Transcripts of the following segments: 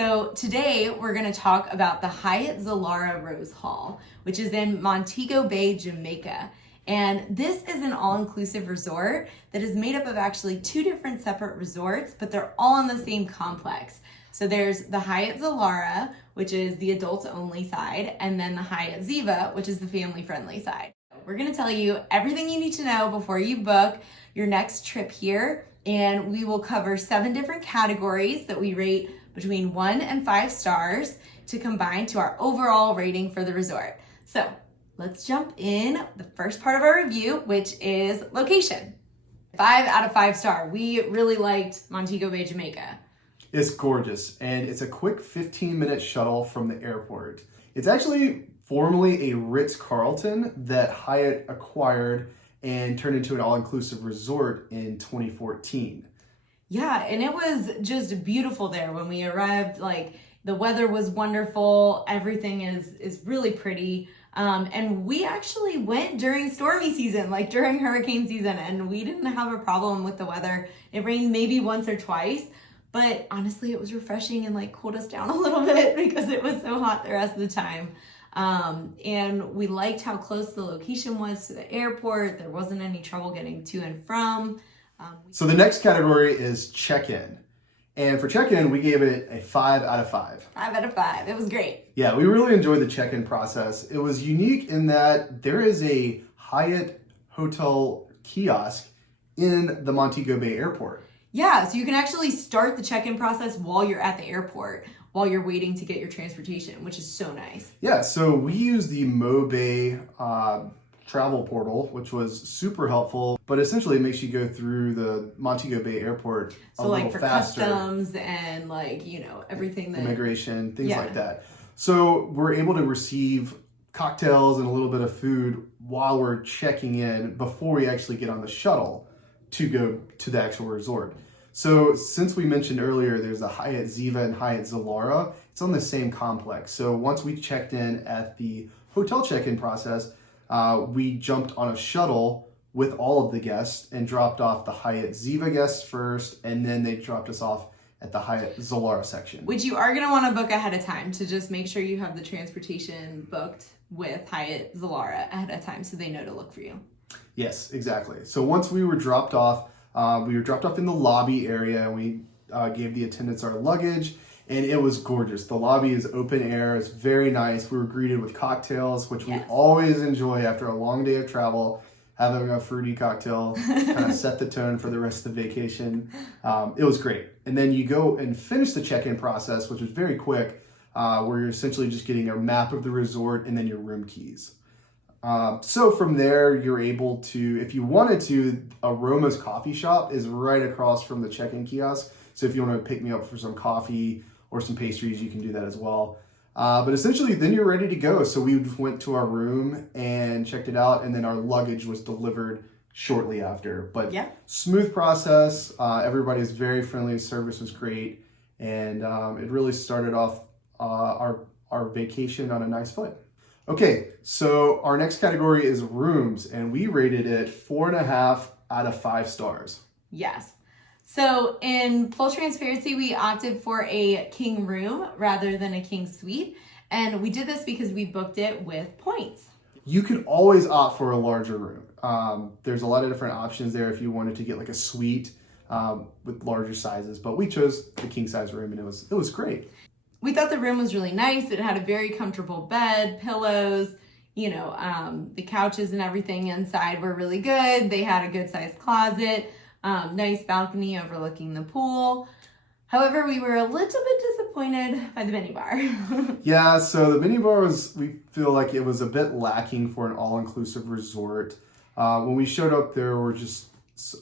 So today we're going to talk about the Hyatt Zilara Rose Hall, which is in Montego Bay, Jamaica. And this is an all-inclusive resort that is made up of actually two different separate resorts, but they're all on the same complex. So there's the Hyatt Zilara, which is the adults only side, and then the Hyatt Ziva, which is the family friendly side. We're going to tell you everything you need to know before you book your next trip here. And we will cover 7 different categories that we rate between 1 and 5 stars to combine to our overall rating for the resort. So let's jump in the first part of our review, which is location. 5 out of 5 star. We really liked Montego Bay, Jamaica. It's gorgeous, and it's a quick 15-minute shuttle from the airport. It's actually formerly a Ritz-Carlton that Hyatt acquired and turned into an all-inclusive resort in 2014. Yeah, and it was just beautiful there when we arrived. Like, the weather was wonderful. Everything is really pretty. And we actually went during stormy season, like during hurricane season, and we didn't have a problem with the weather. It rained maybe once or twice, but honestly, it was refreshing and like cooled us down a little bit because it was so hot the rest of the time. And we liked how close the location was to the airport. There wasn't any trouble getting to and from. So the next category is check-in. And for check-in, we gave it a 5 out of 5. 5 out of 5. It was great. Yeah, we really enjoyed the check-in process. It was unique in that there is a Hyatt hotel kiosk in the Montego Bay airport. Yeah, so you can actually start the check-in process while you're at the airport, while you're waiting to get your transportation, which is so nice. Yeah, so we used the MoBay travel portal, which was super helpful, but essentially it makes you go through the Montego Bay airport a little faster. Customs and like, everything that... Immigration, things like that. So we're able to receive cocktails and a little bit of food while we're checking in before we actually get on the shuttle to go to the actual resort. So since we mentioned earlier, there's the Hyatt Ziva and Hyatt Zilara, it's on the same complex. So once we checked in at the hotel check-in process, we jumped on a shuttle with all of the guests and dropped off the Hyatt Ziva guests first, and then they dropped us off at the Hyatt Zilara section. Which you are going to want to book ahead of time to just make sure you have the transportation booked with Hyatt Zilara ahead of time so they know to look for you. Yes, exactly. So once we were dropped off in the lobby area, and we gave the attendants our luggage, and it was gorgeous. The lobby is open air. It's very nice. We were greeted with cocktails, which we always enjoy after a long day of travel. Having a fruity cocktail kind of set the tone for the rest of the vacation. It was great. And then you go and finish the check-in process, which was very quick, where you're essentially just getting a map of the resort and then your room keys. So from there, you're able to, if you wanted to, Aroma's coffee shop is right across from the check-in kiosk. So if you want to pick me up for some coffee or some pastries, you can do that as well. But essentially, then you're ready to go. So we went to our room and checked it out, and then our luggage was delivered shortly after. But smooth process. Everybody's very friendly. Service was great. And it really started off our vacation on a nice foot. Okay, so our next category is rooms, and we rated it 4.5 out of 5 stars. Yes. So in full transparency, we opted for a king room rather than a king suite. And we did this because we booked it with points. You can always opt for a larger room. There's a lot of different options there if you wanted to get like a suite with larger sizes, but we chose the king size room, and it was great. We thought the room was really nice. It had a very comfortable bed, pillows, the couches and everything inside were really good. They had a good sized closet, nice balcony overlooking the pool. However, we were a little bit disappointed by the minibar. Yeah, so the minibar we feel like it was a bit lacking for an all-inclusive resort. When we showed up, there were just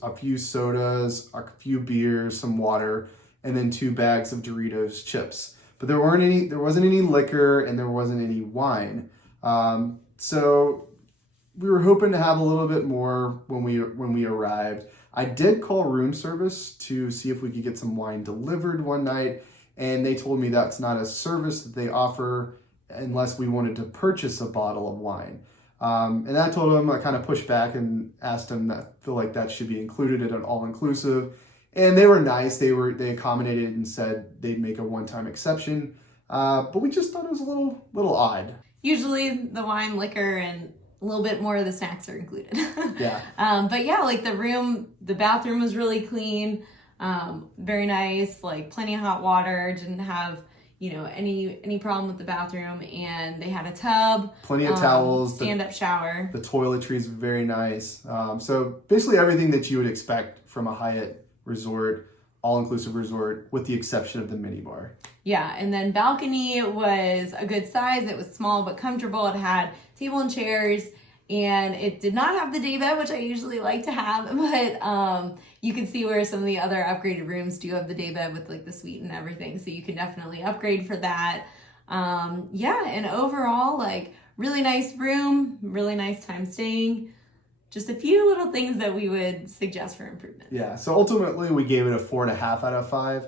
a few sodas, a few beers, some water, and then 2 bags of Doritos chips. But there wasn't any liquor, and there wasn't any wine. So we were hoping to have a little bit more when we arrived. I did call room service to see if we could get some wine delivered one night, and they told me that's not a service that they offer unless we wanted to purchase a bottle of wine. And I told them, I kind of pushed back and asked them that I feel like that should be included in an all-inclusive. And they were nice. They accommodated and said they'd make a one-time exception. But we just thought it was a little odd. Usually the wine, liquor, and a little bit more of the snacks are included. Yeah. But yeah, like the bathroom was really clean, very nice, like plenty of hot water, didn't have, any problem with the bathroom, and they had a tub. Plenty of towels. Stand-up shower. The toiletry is very nice. So basically everything that you would expect from a Hyatt resort, all-inclusive resort, with the exception of the minibar. Yeah, and then balcony was a good size. It was small but comfortable. It had table and chairs, and it did not have the day bed, which I usually like to have, but you can see where some of the other upgraded rooms do have the day bed with like the suite and everything, so you can definitely upgrade for that. And overall, like, really nice room, really nice time staying. Just a few little things that we would suggest for improvement. Yeah, so ultimately we gave it a 4.5 out of 5,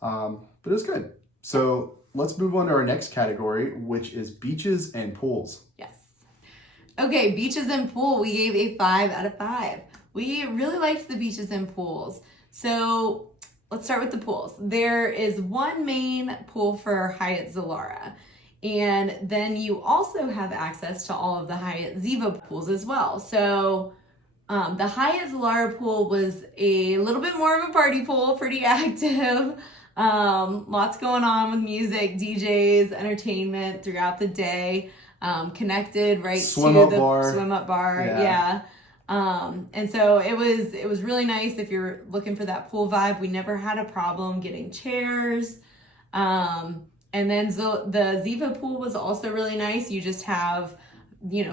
but it was good. So let's move on to our next category, which is beaches and pools. Yes. Okay, beaches and pool, we gave a 5 out of 5. We really liked the beaches and pools. So let's start with the pools. There is one main pool for Hyatt Zilara. And then you also have access to all of the Hyatt Ziva pools as well. So the Hyatt Zilara pool was a little bit more of a party pool, pretty active. Lots going on with music, DJs, entertainment throughout the day. Connected right to the swim up bar. Yeah. And so it was really nice if you're looking for that pool vibe. We never had a problem getting chairs. And then the Ziva pool was also really nice. You just have,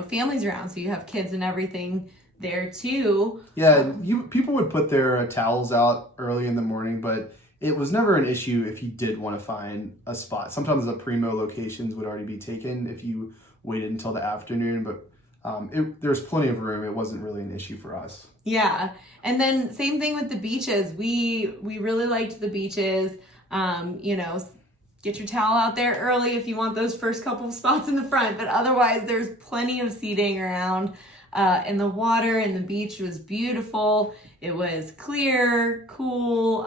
families around, so you have kids and everything there too. Yeah, people would put their towels out early in the morning, but it was never an issue if you did want to find a spot. Sometimes the primo locations would already be taken if you waited until the afternoon, but there's plenty of room. It wasn't really an issue for us. Yeah, and then same thing with the beaches. We really liked the beaches. Get your towel out there early if you want those first couple of spots in the front, but otherwise there's plenty of seating around. And the water and the beach was beautiful. It was clear, cool.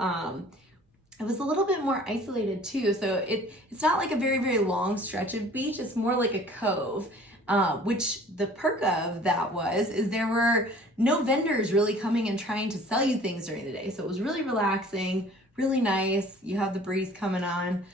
It was a little bit more isolated too. So it's not like a very, very long stretch of beach. It's more like a cove, which the perk of that is there were no vendors really coming and trying to sell you things during the day. So it was really relaxing, really nice. You have the breeze coming on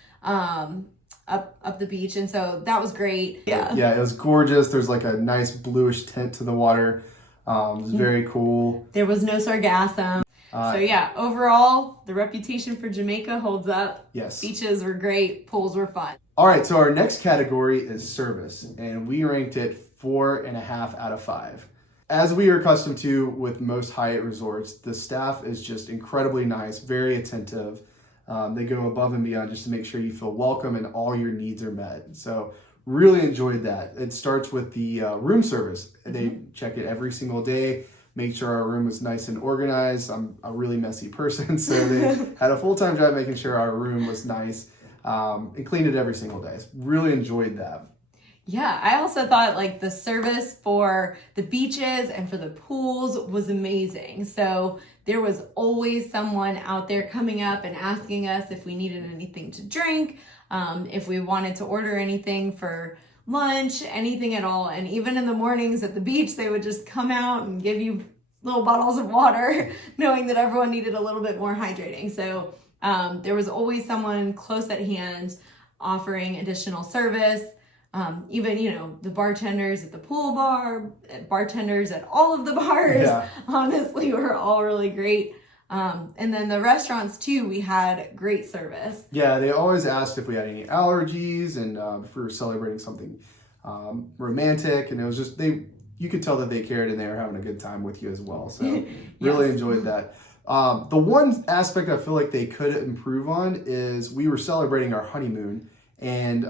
up the beach, and so that was great. Yeah, it was gorgeous. There's like a nice bluish tint to the water. It was very cool. There was no sargassum. Overall, the reputation for Jamaica holds up. Yes. Beaches were great, pools were fun. All right, so our next category is service, and we ranked it 4.5 out of 5. As we are accustomed to with most Hyatt resorts, the staff is just incredibly nice, very attentive. They go above and beyond just to make sure you feel welcome and all your needs are met. So really enjoyed that. It starts with the room service. They check it every single day, make sure our room was nice and organized. I'm a really messy person, so they had a full-time job making sure our room was nice and cleaned it every single day. Really enjoyed that. Yeah, I also thought like the service for the beaches and for the pools was amazing. So there was always someone out there coming up and asking us if we needed anything to drink, if we wanted to order anything for lunch, anything at all. And even in the mornings at the beach, they would just come out and give you little bottles of water, knowing that everyone needed a little bit more hydrating. So there was always someone close at hand offering additional service. Even, the bartenders at the pool bar, bartenders at all of the bars, honestly, were all really great. And then the restaurants too, we had great service. Yeah, they always asked if we had any allergies and if we were celebrating something romantic. And it was just, you could tell that they cared and they were having a good time with you as well. So really enjoyed that. The one aspect I feel like they could improve on is we were celebrating our honeymoon. And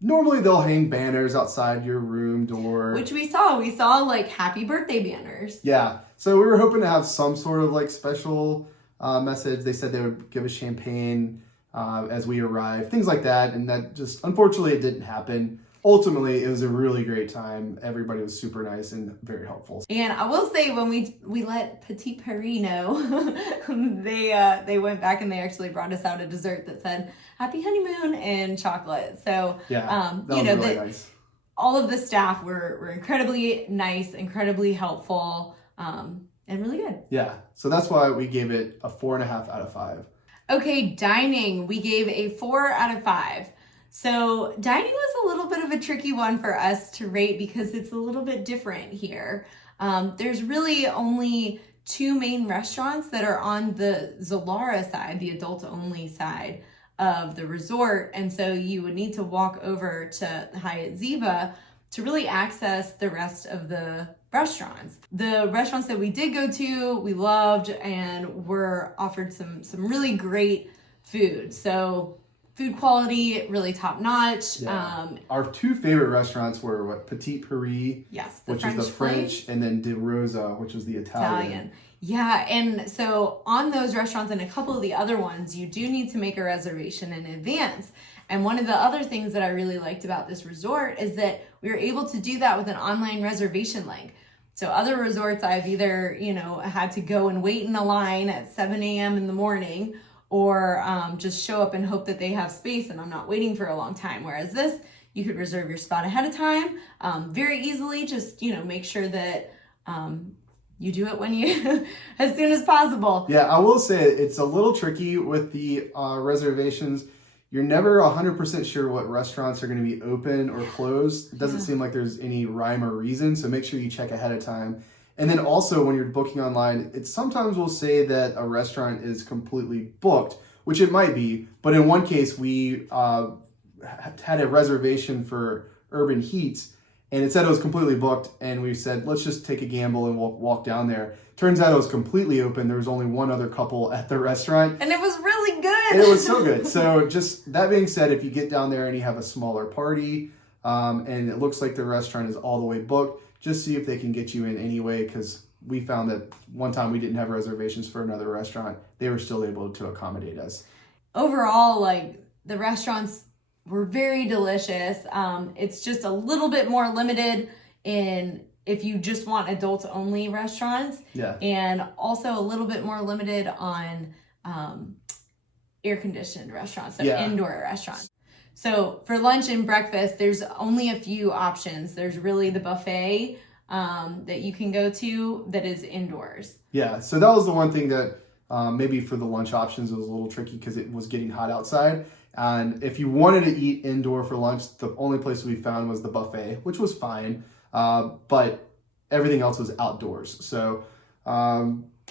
normally they'll hang banners outside your room door. Which we saw. We saw like happy birthday banners. Yeah. So we were hoping to have some sort of like special message. They said they would give us champagne as we arrived, things like that. And that just, unfortunately, it didn't happen. ultimately, it was a really great time. Everybody was super nice and very helpful. And I will say, when we let Petit Paris know, they went back and they actually brought us out a dessert that said "Happy Honeymoon" and chocolate. So Yeah, that was really nice. All of the staff were incredibly nice, incredibly helpful, and really good. Yeah, so that's why we gave it a 4.5 out of 5. Okay, dining, we gave a 4 out of 5. So dining was a little bit of a tricky one for us to rate because it's a little bit different here. There's really only 2 main restaurants that are on the Zilara side, the adult-only side of the resort, and so you would need to walk over to Hyatt Ziva to really access the rest of the restaurants. The restaurants that we did go to, we loved and were offered some really great food. So food quality, really top notch. Yeah. Our 2 favorite restaurants were Petit Paris, yes, which is the French, and then De Rosa, which was the Italian. Yeah, and so on those restaurants and a couple of the other ones, you do need to make a reservation in advance. And one of the other things that I really liked about this resort is that we were able to do that with an online reservation link. So other resorts, I've either, had to go and wait in a line at 7 a.m. in the morning, or just show up and hope that they have space and I'm not waiting for a long time. Whereas this, you could reserve your spot ahead of time very easily. Just, make sure that you do it when you, as soon as possible. Yeah, I will say it's a little tricky with the reservations. You're never 100% sure what restaurants are going to be open or closed. It doesn't seem like there's any rhyme or reason, so make sure you check ahead of time. And then also when you're booking online, it sometimes will say that a restaurant is completely booked, which it might be. But in one case, we had a reservation for Urban Heats, and it said it was completely booked, and we said, let's just take a gamble and we'll walk down there. Turns out it was completely open. There was only one other couple at the restaurant. And it was really good. It was so good. So just that being said, if you get down there and you have a smaller party, and it looks like the restaurant is all the way booked, just see if they can get you in anyway, because we found that one time we didn't have reservations for another restaurant. They were still able to accommodate us. Overall, the restaurants were very delicious. It's just a little bit more limited in if you just want adults only restaurants. Yeah. And also a little bit more limited on air conditioned restaurants, so indoor restaurants. So for lunch and breakfast, there's only a few options. There's really the buffet that you can go to that is indoors. Yeah, so that was the one thing that maybe for the lunch options, it was a little tricky because it was getting hot outside. And if you wanted to eat indoor for lunch, the only place we found was the buffet, which was fine. But everything else was outdoors. So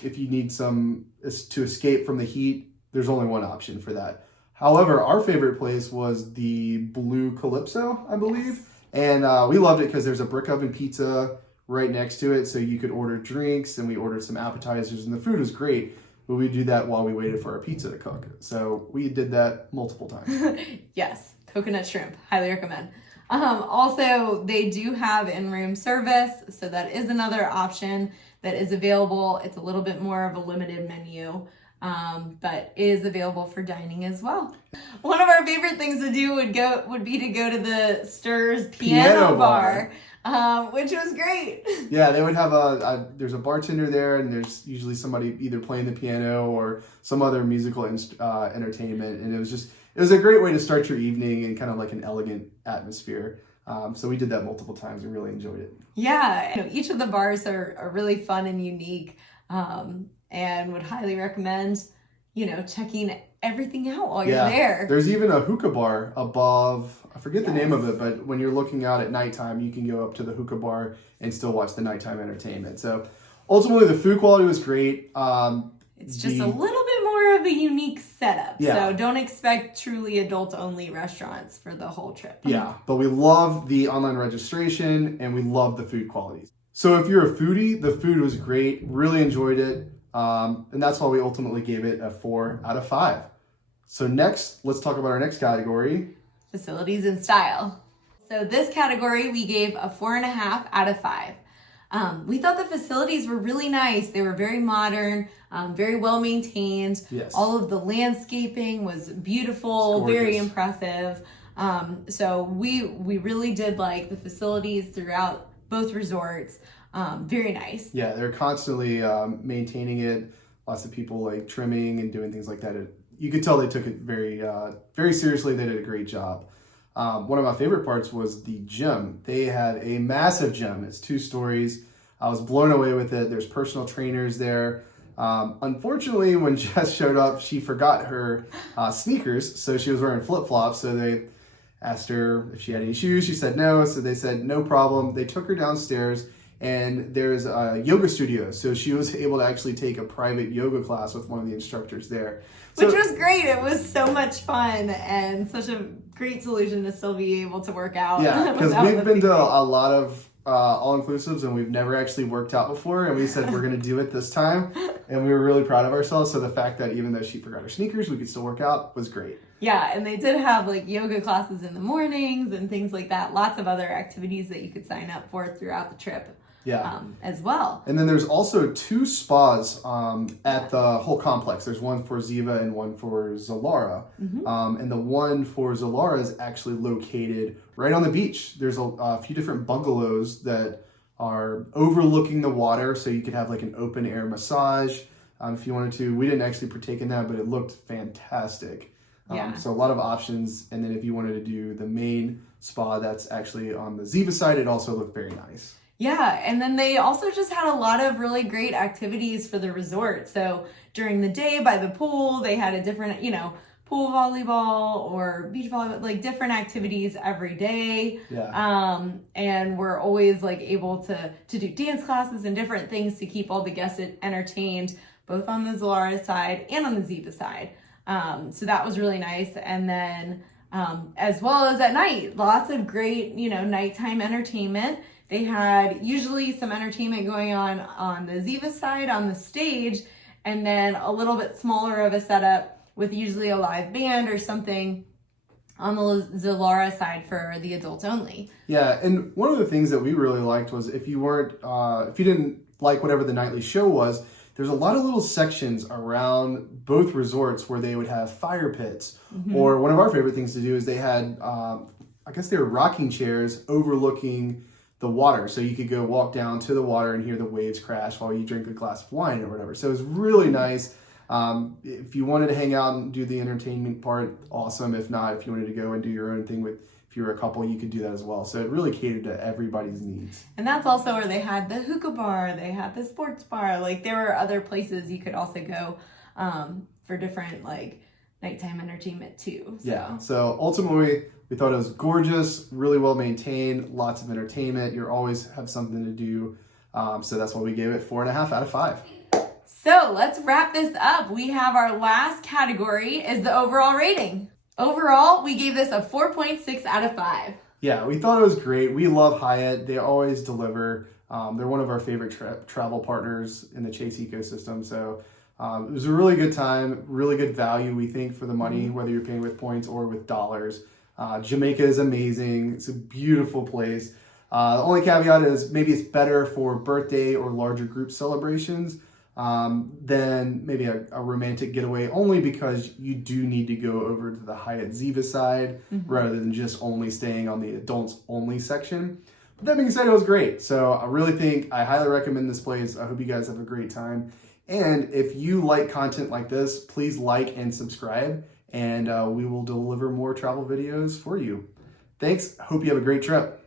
if you need to escape from the heat, there's only one option for that. However, our favorite place was the Blue Calypso, I believe. Yes. And we loved it because there's a brick oven pizza right next to it. So you could order drinks, and we ordered some appetizers, and the food was great. But we do that while we waited for our pizza to cook. So we did that multiple times. Yes, coconut shrimp, highly recommend. Also, they do have in-room service. So that is another option that is available. It's a little bit more of a limited menu. But is available for dining as well. One of our favorite things to do would be to go to the Stir's Piano Bar, which was great. Yeah, they would have there's a bartender there, and there's usually somebody either playing the piano or some other musical entertainment, and it was a great way to start your evening in kind of like an elegant atmosphere. So we did that multiple times and really enjoyed it. Yeah, each of the bars are really fun and unique. And would highly recommend, checking everything out while you're there. There's even a hookah bar above, I forget the name of it, but when you're looking out at nighttime, you can go up to the hookah bar and still watch the nighttime entertainment. So ultimately, the food quality was great. It's just a little bit more of a unique setup. Yeah. So don't expect truly adult-only restaurants for the whole trip. Yeah, but we love the online registration, and we love the food quality. So if you're a foodie, the food was great. Really enjoyed it. And that's why we ultimately gave it a 4 out of 5. So next, let's talk about our next category. Facilities and style. So this category, we gave a 4.5 out of 5. We thought the facilities were really nice. They were very modern, very well maintained. Yes. All of the landscaping was beautiful, very impressive. So we really did like the facilities throughout both resorts. Very nice. Yeah, they're constantly maintaining it. Lots of people like trimming and doing things like that. You could tell they took it very seriously. They did a great job. One of my favorite parts was the gym. They had a massive gym. It's 2 stories. I was blown away with it. There's personal trainers there. Unfortunately, when Jess showed up, she forgot her sneakers, so she was wearing flip-flops. So they asked her if she had any shoes. She said no, so they said no problem. They took her downstairs, and there's a yoga studio, so she was able to actually take a private yoga class with one of the instructors there. Which was great. It was so much fun and such a great solution to still be able to work out. Yeah, because we've been to a lot of all-inclusives, and we've never actually worked out before, and we said we're going to do it this time, and we were really proud of ourselves. So the fact that even though she forgot her sneakers, we could still work out was great. Yeah, and they did have like yoga classes in the mornings and things like that. Lots of other activities that you could sign up for throughout the trip. Yeah. As well. And then there's also 2 spas at the whole complex. There's one for Ziva and one for Zilara. And the one for Zilara is actually located right on the beach. There's a few different bungalows that are overlooking the water, so you could have like an open air massage if you wanted to. We didn't actually partake in that, but it looked fantastic. So a lot of options. And then if you wanted to do the main spa that's actually on the Ziva side, it also looked very nice. Yeah, and then they also just had a lot of really great activities for the resort. So during the day by the pool, they had a different, pool volleyball or beach volleyball, like different activities every day. Yeah. And we're always like able to do dance classes and different things to keep all the guests entertained, both on the Zilara side and on the Ziva side. So that was really nice. And then as well as at night, lots of great, nighttime entertainment. They had usually some entertainment going on the Ziva side on the stage, and then a little bit smaller of a setup with usually a live band or something on the Zilara side for the adults only. Yeah, and one of the things that we really liked was if you didn't like whatever the nightly show was, there's a lot of little sections around both resorts where they would have fire pits. Or one of our favorite things to do is they had, I guess they were rocking chairs overlooking the water, so you could go walk down to the water and hear the waves crash while you drink a glass of wine or whatever. So it was really nice. If you wanted to hang out and do the entertainment part, awesome. If not, if you wanted to go and do your own thing if you were a couple, you could do that as well. So it really catered to everybody's needs. And that's also where they had the hookah bar, they had the sports bar. Like there were other places you could also go for different like nighttime entertainment too. So. Yeah. So ultimately, we thought it was gorgeous, really well maintained, lots of entertainment. You always have something to do. So that's why we gave it 4.5 out of 5. So let's wrap this up. We have our last category is the overall rating. Overall, we gave this a 4.6 out of 5. Yeah, we thought it was great. We love Hyatt. They always deliver. They're one of our favorite travel partners in the Chase ecosystem. So it was a really good time, really good value, we think, for the money, whether you're paying with points or with dollars. Jamaica is amazing. It's a beautiful place. The only caveat is maybe it's better for birthday or larger group celebrations than maybe a romantic getaway, only because you do need to go over to the Hyatt Ziva side rather than just only staying on the adults only section. But that being said, it was great. So I highly recommend this place. I hope you guys have a great time. And if you like content like this, please like and subscribe, and we will deliver more travel videos for you. Thanks. Hope you have a great trip.